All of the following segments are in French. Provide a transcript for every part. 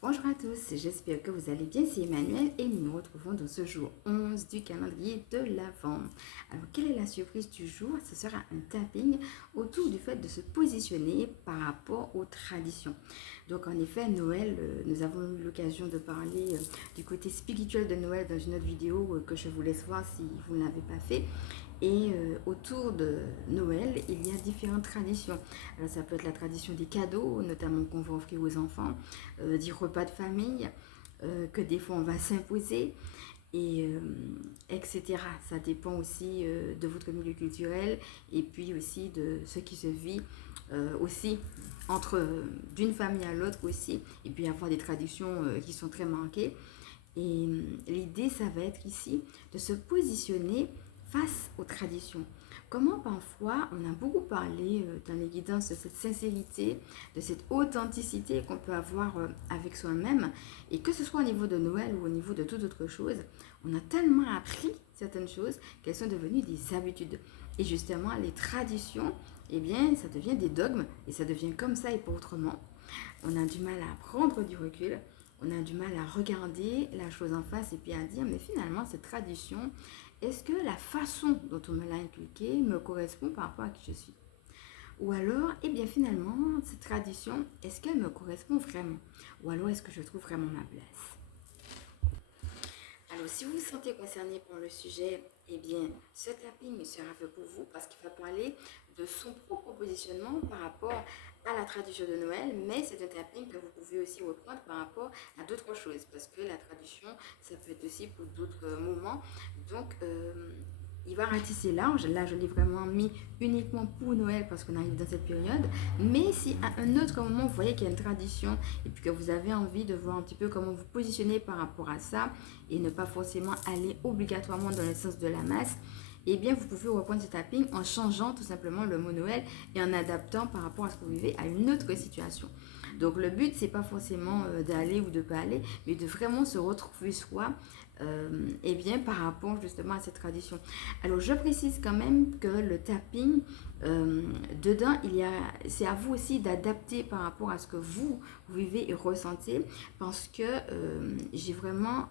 Bonjour à tous, j'espère que vous allez bien, c'est Emmanuel et nous nous retrouvons dans ce jour 11 du calendrier de l'Avent. Alors quelle est la surprise du jour? Ce sera un tapping autour du fait de se positionner par rapport aux traditions. Donc en effet, Noël, nous avons eu l'occasion de parler du côté spirituel de Noël dans une autre vidéo que je vous laisse voir si vous ne l'avez pas fait. Et autour de Noël, il y a différentes traditions. Alors ça peut être la tradition des cadeaux, notamment qu'on va offrir aux enfants, des repas de famille, que des fois on va s'imposer, et etc. Ça dépend aussi de votre milieu culturel et puis aussi de ce qui se vit aussi entre d'une famille à l'autre aussi. Et puis avoir des traditions qui sont très marquées. Et l'idée, ça va être ici de se positionner face aux traditions. Comment parfois, on a beaucoup parlé dans les guidances de cette sincérité, de cette authenticité qu'on peut avoir avec soi-même, et que ce soit au niveau de Noël ou au niveau de toute autre chose, on a tellement appris certaines choses qu'elles sont devenues des habitudes. Et justement, les traditions, eh bien, ça devient des dogmes, et ça devient comme ça et pas autrement. On a du mal à prendre du recul, on a du mal à regarder la chose en face et puis à dire, mais finalement, cette tradition, est-ce que la façon dont on me l'a inculquée me correspond par rapport à qui je suis? Ou alors, eh bien finalement, cette tradition, est-ce qu'elle me correspond vraiment? Ou alors, est-ce que je trouve vraiment ma place? Alors, si vous vous sentez concerné par le sujet, eh bien, ce tapping sera fait pour vous parce qu'il va parler de son propre positionnement par rapport à la tradition de Noël, mais c'est un tapping que vous pouvez aussi reprendre par rapport à d'autres choses parce que la tradition, ça peut être aussi pour d'autres moments. Donc, il va ratisser large. Là, je l'ai vraiment mis uniquement pour Noël parce qu'on arrive dans cette période. Mais si à un autre moment, vous voyez qu'il y a une tradition et puis que vous avez envie de voir un petit peu comment vous positionnez par rapport à ça et ne pas forcément aller obligatoirement dans le sens de la masse, eh bien, vous pouvez reprendre ce tapping en changeant tout simplement le mot Noël et en adaptant par rapport à ce que vous vivez à une autre situation. Donc, le but, c'est pas forcément d'aller ou de pas aller, mais de vraiment se retrouver soi eh bien, par rapport justement à cette tradition. Alors, je précise quand même que le tapping, dedans, c'est à vous aussi d'adapter par rapport à ce que vous vivez et ressentez, parce que j'ai vraiment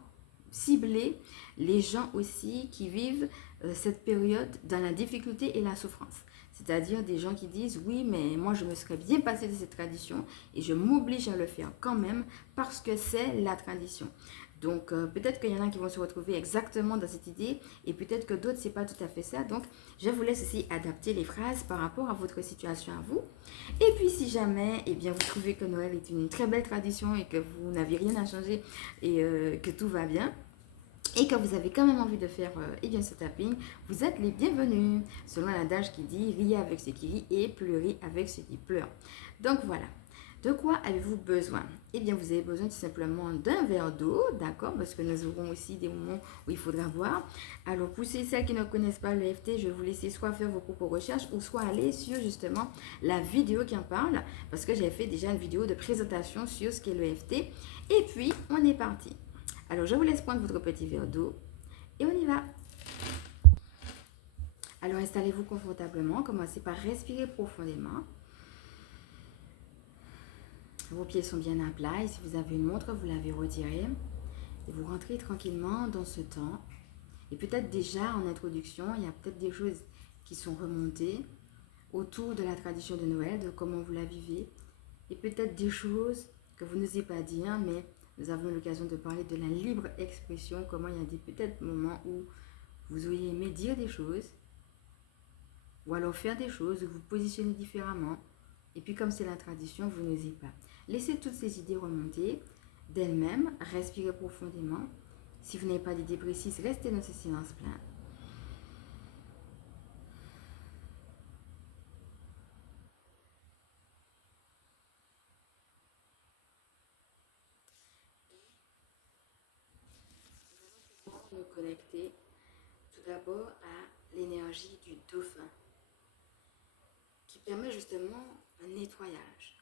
ciblé les gens aussi qui vivent cette période dans la difficulté et la souffrance. C'est-à-dire des gens qui disent oui, mais moi je me serais bien passé de cette tradition et je m'oblige à le faire quand même parce que c'est la tradition. Donc peut-être qu'il y en a qui vont se retrouver exactement dans cette idée et peut-être que d'autres c'est pas tout à fait ça. Donc je vous laisse aussi adapter les phrases par rapport à votre situation à vous. Et puis si jamais eh bien, vous trouvez que Noël est une très belle tradition et que vous n'avez rien à changer et que tout va bien, et que vous avez quand même envie de faire eh bien, ce tapping, vous êtes les bienvenus. Selon l'adage qui dit riez avec ceux qui rient et pleurez avec ceux qui pleurent. Donc voilà. De quoi avez-vous besoin? Eh bien, vous avez besoin tout simplement d'un verre d'eau, d'accord? Parce que nous aurons aussi des moments où il faudra boire. Alors, pour ceux qui ne connaissent pas l'EFT, je vais vous laisser soit faire vos propres recherches ou soit aller sur justement la vidéo qui en parle. Parce que j'ai fait déjà une vidéo de présentation sur ce qu'est l'EFT. Et puis, on est parti. Alors, je vous laisse prendre votre petit verre d'eau et on y va. Alors, installez-vous confortablement. Commencez par respirer profondément. Vos pieds sont bien à plat et si vous avez une montre, vous l'avez retirée. Et vous rentrez tranquillement dans ce temps. Et peut-être déjà en introduction, il y a peut-être des choses qui sont remontées autour de la tradition de Noël, de comment vous la vivez. Et peut-être des choses que vous n'osez pas dire, mais nous avons l'occasion de parler de la libre expression, comment il y a des peut-être moments où vous auriez aimé dire des choses, ou alors faire des choses, ou vous positionner différemment. Et puis comme c'est la tradition, vous n'osez pas. Laissez toutes ces idées remonter d'elles-mêmes, respirez profondément. Si vous n'avez pas d'idées précises, restez dans ce silence plein. Nous connecter tout d'abord à l'énergie du dauphin qui permet justement un nettoyage.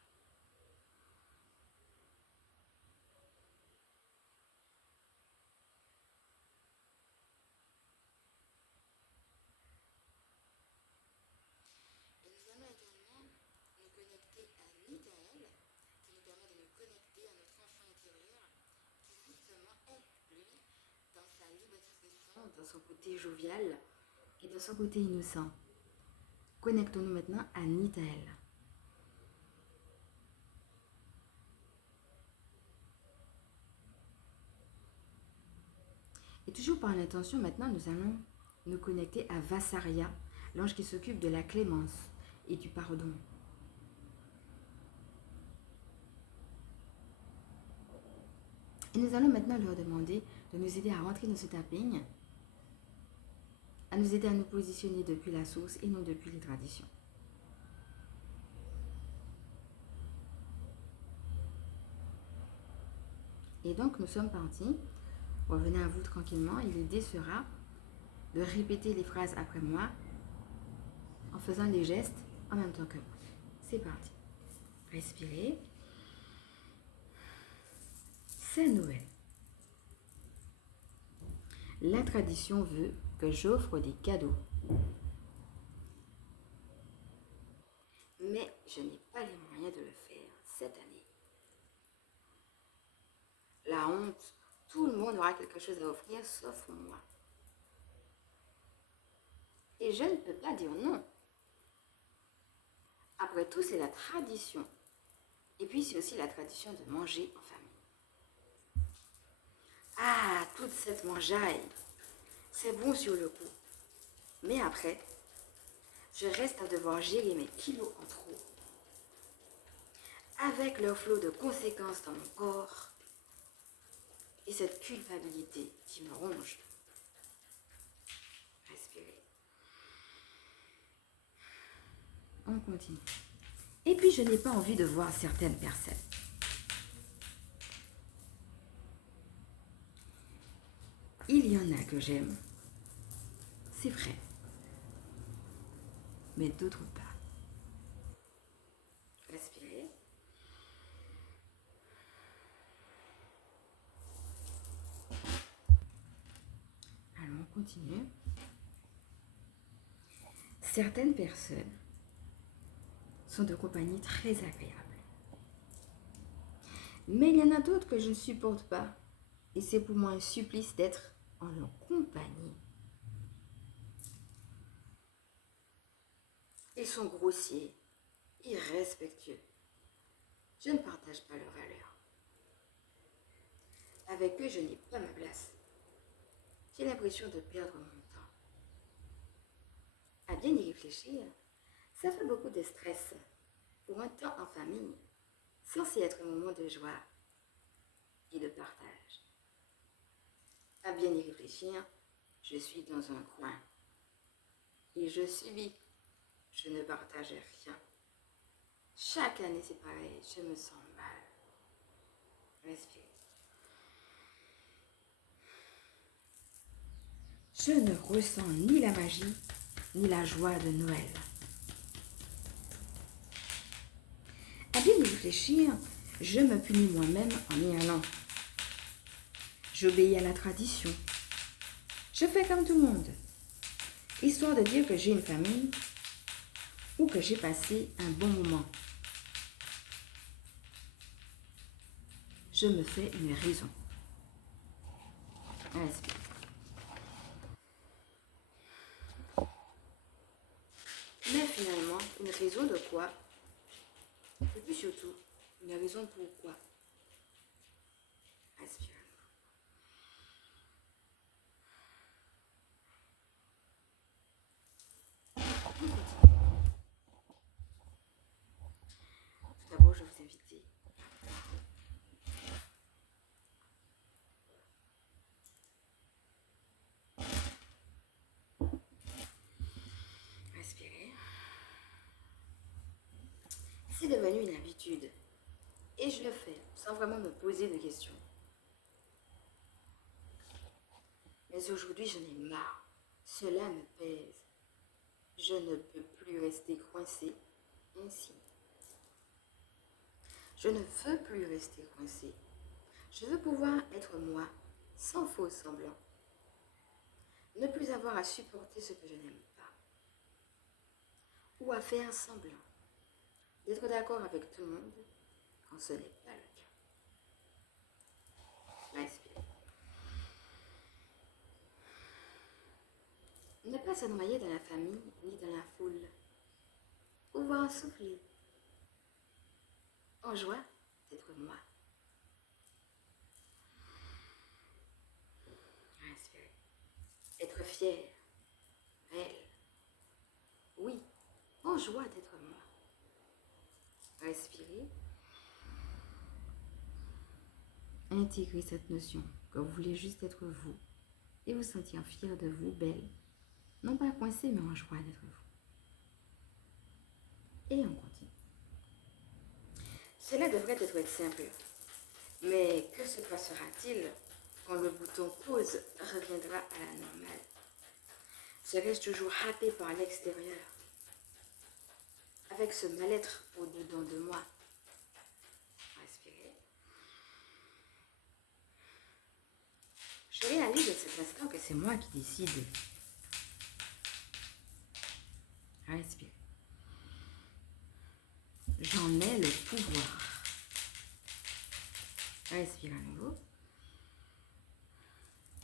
Et nous allons également nous connecter à Michael qui nous permet de nous connecter à notre enfant intérieur dans son côté jovial et dans son côté innocent. Connectons-nous maintenant à Nitael. Et toujours par l'intention, maintenant, nous allons nous connecter à Vassaria, l'ange qui s'occupe de la clémence et du pardon. Et nous allons maintenant leur demander de nous aider à rentrer dans ce tapping, à nous aider à nous positionner depuis la source et non depuis les traditions. Et donc, nous sommes partis. Revenez à vous tranquillement et l'idée sera de répéter les phrases après moi en faisant les gestes en même temps que moi. C'est parti. Respirez. C'est Noël. La tradition veut que j'offre des cadeaux. Mais je n'ai pas les moyens de le faire cette année. La honte, tout le monde aura quelque chose à offrir sauf moi. Et je ne peux pas dire non. Après tout, c'est la tradition. Et puis, c'est aussi la tradition de manger en famille. Ah, toute cette mangeaille, c'est bon sur le coup. Mais après, je reste à devoir gérer mes kilos en trop. Avec leur flot de conséquences dans mon corps et cette culpabilité qui me ronge. Respirez. On continue. Et puis, je n'ai pas envie de voir certaines personnes. Il y en a que j'aime, c'est vrai, mais d'autres pas. Respirez. Alors, on continue. Certaines personnes sont de compagnie très agréable. Mais il y en a d'autres que je ne supporte pas. Et c'est pour moi un supplice d'être en leur compagnie. Ils sont grossiers, irrespectueux. Je ne partage pas leurs valeurs. Avec eux, je n'ai pas ma place. J'ai l'impression de perdre mon temps. À bien y réfléchir, ça fait beaucoup de stress pour un temps en famille, censé être un moment de joie et de partage. À bien y réfléchir, je suis dans un coin et je subis. Je ne partage rien. Chaque année, c'est pareil, je me sens mal. Respire. Je ne ressens ni la magie, ni la joie de Noël. À bien y réfléchir, je me punis moi-même en y allant. J'obéis à la tradition. Je fais comme tout le monde, histoire de dire que j'ai une famille ou que j'ai passé un bon moment. Je me fais une raison. Respire. Mais finalement, une raison de quoi? Et puis surtout, une raison pourquoi? Respire. Tout d'abord, je vous invite à respirer. C'est devenu une habitude. Et je le fais sans vraiment me poser de questions. Mais aujourd'hui, j'en ai marre. Cela me pèse. Je ne peux plus rester coincée ainsi. Je ne veux plus rester coincée. Je veux pouvoir être moi, sans faux semblant. Ne plus avoir à supporter ce que je n'aime pas. Ou à faire semblant. D'être d'accord avec tout le monde quand ce n'est pas le cas. Respire. pas se noyer dans la famille ni dans la foule. Pouvoir souffler. En joie d'être moi. Inspirez. Être fier. Belle. Oui. En joie d'être moi. Respirez. Intégrez cette notion que vous voulez juste être vous et vous sentir fier de vous, belle. Non pas coincé, mais en joie d'être vous. Et on continue. Cela devrait être simple. Mais que se passera-t-il quand le bouton pause reviendra à la normale? Serais-je toujours happé par l'extérieur, avec ce mal-être au-dedans de moi? Respirez. Je réalise à cet instant que c'est moi qui décide. Respirez. J'en ai le pouvoir. Respire à nouveau.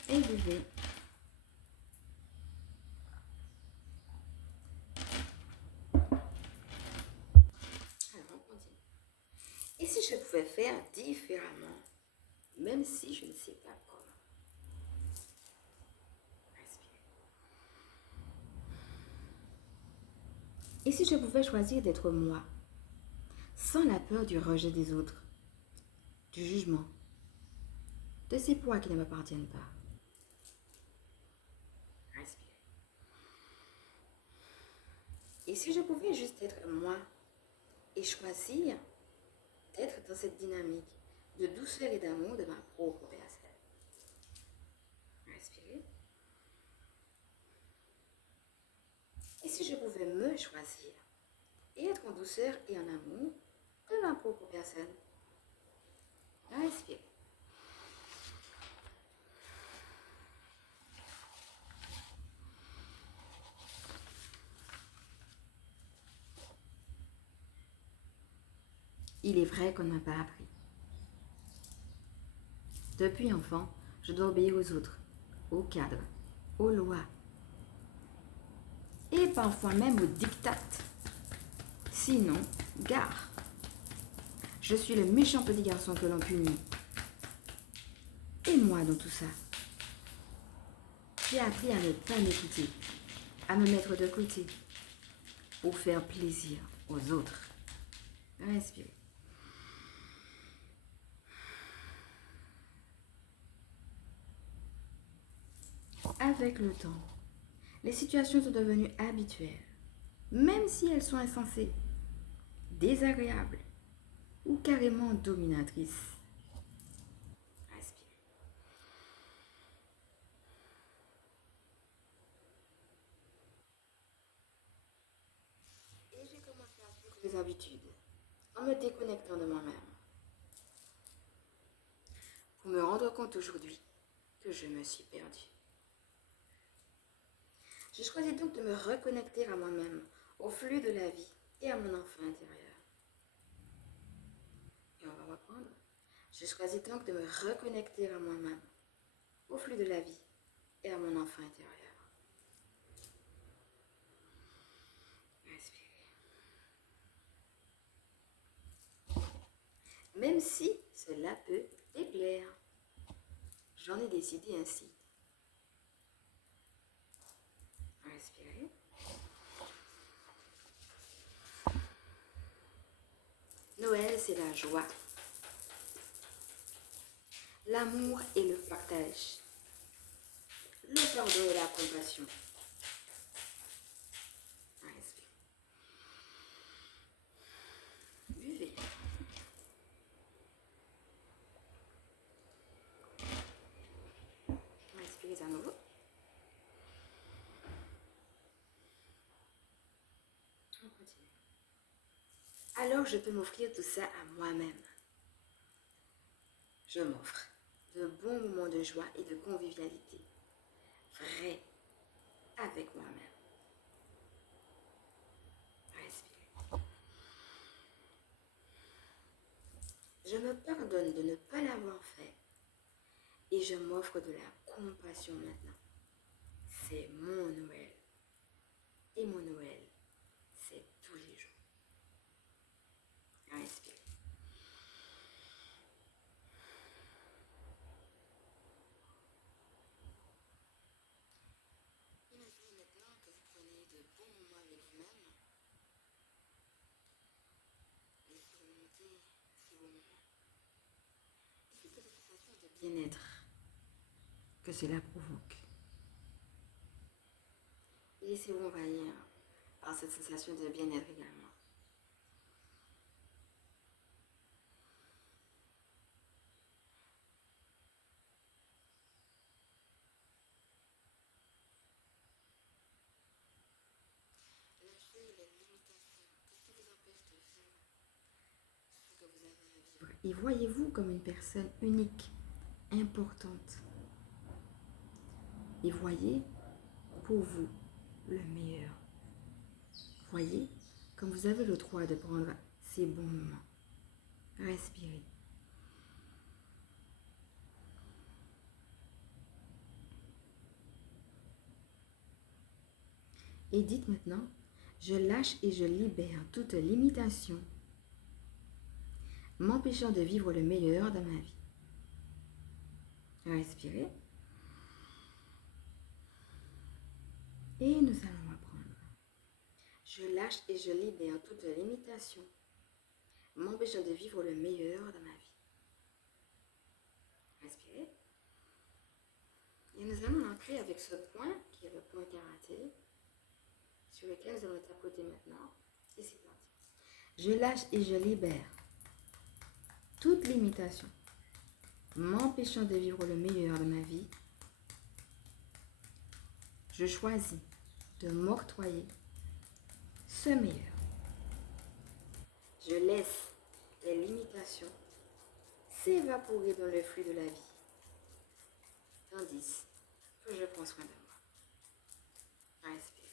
Et buvez. Alors, on continue. Et si je pouvais faire différemment, même si je ne sais pas comment? Respire. Et si je pouvais choisir d'être moi, sans la peur du rejet des autres, du jugement, de ces poids qui ne m'appartiennent pas? Respire. Et si je pouvais juste être moi et choisir d'être dans cette dynamique de douceur et d'amour de ma propre personne? Respirez. Et si je pouvais me choisir et être en douceur et en amour de ma propre personne? Respirez. Il est vrai qu'on ne m'a pas appris. Depuis enfant, je dois obéir aux autres, aux cadres, aux lois et parfois même aux dictates. Sinon, gare. Je suis le méchant petit garçon que l'on punit. Et moi dans tout ça? J'ai appris à ne pas m'écouter, à me mettre de côté pour faire plaisir aux autres. Respirez. Avec le temps, les situations sont devenues habituelles, même si elles sont insensées, désagréables ou carrément dominatrices. Respirez. Et j'ai commencé à suivre les habitudes en me déconnectant de moi-même pour me rendre compte aujourd'hui que je me suis perdue. Je choisis donc de me reconnecter à moi-même, au flux de la vie et à mon enfant intérieur. Et on va reprendre. Je choisis donc de me reconnecter à moi-même, au flux de la vie et à mon enfant intérieur. Respirez. Même si cela peut déplaire, j'en ai décidé ainsi. Respirez. Noël, c'est la joie, l'amour et le partage, le pardon et la compassion. Respirez. Buvez. Respirez à nouveau. On continue. Alors je peux m'offrir tout ça à moi-même. Je m'offre de bons moments de joie et de convivialité, vrai, avec moi-même. Respirez. Je me pardonne de ne pas l'avoir fait et je m'offre de la compassion maintenant. C'est mon Noël. Et mon Noël, c'est tous les jours. Respirez. Imaginez maintenant que vous prenez de bons moments avec vous-même et que vous montez ces bons moments. Et que cette sensation de bien-être que cela provoque. Et laissez-vous envahir par cette sensation de bien-être également. Lâchez les limitations, tout ce qui vous empêche de vivre ce que vous avez à vivre. Et voyez-vous comme une personne unique, importante. Et voyez pour vous le meilleur. Voyez comme vous avez le droit de prendre ces bons moments. Respirez. Et dites maintenant, je lâche et je libère toute limitation m'empêchant de vivre le meilleur de ma vie. Respirez. Et nous allons apprendre. Je lâche et je libère toute limitation m'empêchant de vivre le meilleur de ma vie. Respirez. Et nous allons l'ancrer avec ce point qui est le point karaté sur lequel nous allons tapoter maintenant. Et c'est parti. Je lâche et je libère toute limitation m'empêchant de vivre le meilleur de ma vie. Je choisis de m'octroyer ce meilleur. Je laisse les limitations s'évaporer dans le flux de la vie, tandis que je prends soin de moi. Respire.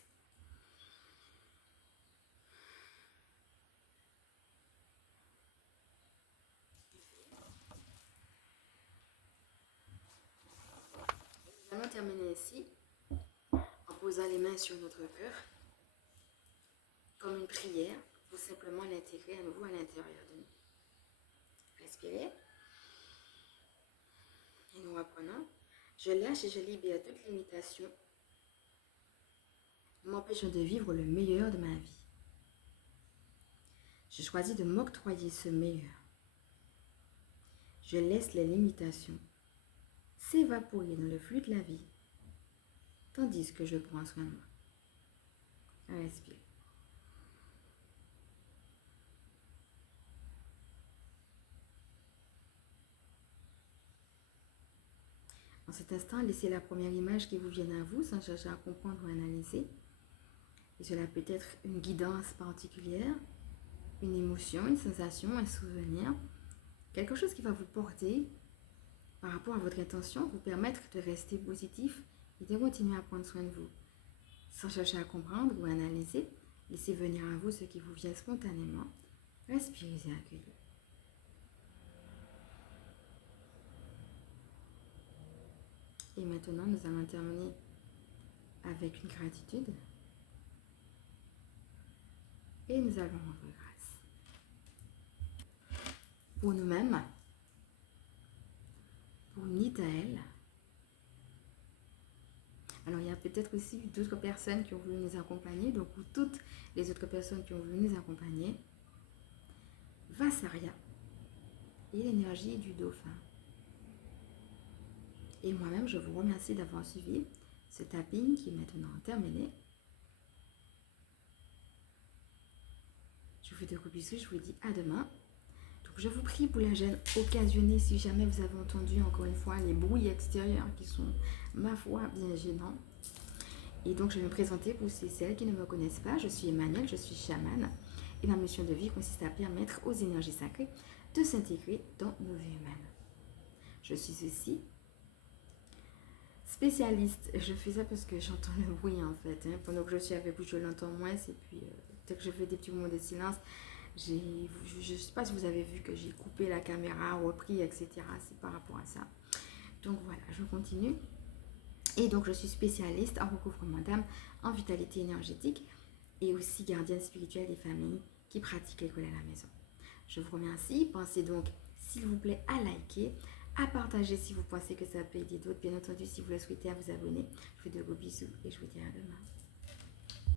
Nous allons terminer ici en posant les mains sur notre cœur comme une prière pour simplement l'intégrer à nouveau à l'intérieur de nous. Respirez. Et nous reprenons. Je lâche et je libère toute limitation m'empêchant de vivre le meilleur de ma vie. Je choisis de m'octroyer ce meilleur. Je laisse les limitations s'évaporer dans le flux de la vie, tandis que je prends soin de moi. Respire. En cet instant, laissez la première image qui vous vienne à vous sans chercher à comprendre ou analyser. Et cela peut être une guidance particulière, une émotion, une sensation, un souvenir, quelque chose qui va vous porter par rapport à votre intention, vous permettre de rester positif et de continuer à prendre soin de vous. Sans chercher à comprendre ou analyser, laissez venir à vous ce qui vous vient spontanément. Respirez et accueillez. Et maintenant, nous allons terminer avec une gratitude. Et nous allons rendre grâce pour nous-mêmes, pour Nitaël. Alors, il y a peut-être aussi d'autres personnes qui ont voulu nous accompagner, donc pour toutes les autres personnes qui ont voulu nous accompagner. Vassaria et l'énergie du dauphin. Et moi-même, je vous remercie d'avoir suivi ce tapping qui est maintenant terminé. Je vous fais de gros bisous, je vous dis à demain. Donc je vous prie pour la gêne occasionnée si jamais vous avez entendu encore une fois les bruits extérieurs qui sont, ma foi, bien gênants. Et donc je vais me présenter pour celles qui ne me connaissent pas. Je suis Emmanuelle, je suis chamane. Et ma mission de vie consiste à permettre aux énergies sacrées de s'intégrer dans nos vies humaines. Je suis aussi spécialiste. Je fais ça parce que j'entends le bruit en fait. Pendant que je suis avec vous, je l'entends moins. Et puis, dès que je fais des petits moments de silence, je ne sais pas si vous avez vu que j'ai coupé la caméra, repris, etc. C'est par rapport à ça. Donc voilà, je continue. Et donc, je suis spécialiste en recouvrement d'âme, en vitalité énergétique et aussi gardienne spirituelle des familles qui pratiquent l'école à la maison. Je vous remercie. Pensez donc, s'il vous plaît, à liker, à partager si vous pensez que ça peut aider d'autres. Bien entendu, si vous le souhaitez, à vous abonner. Je vous fais de gros bisous et je vous dis à demain.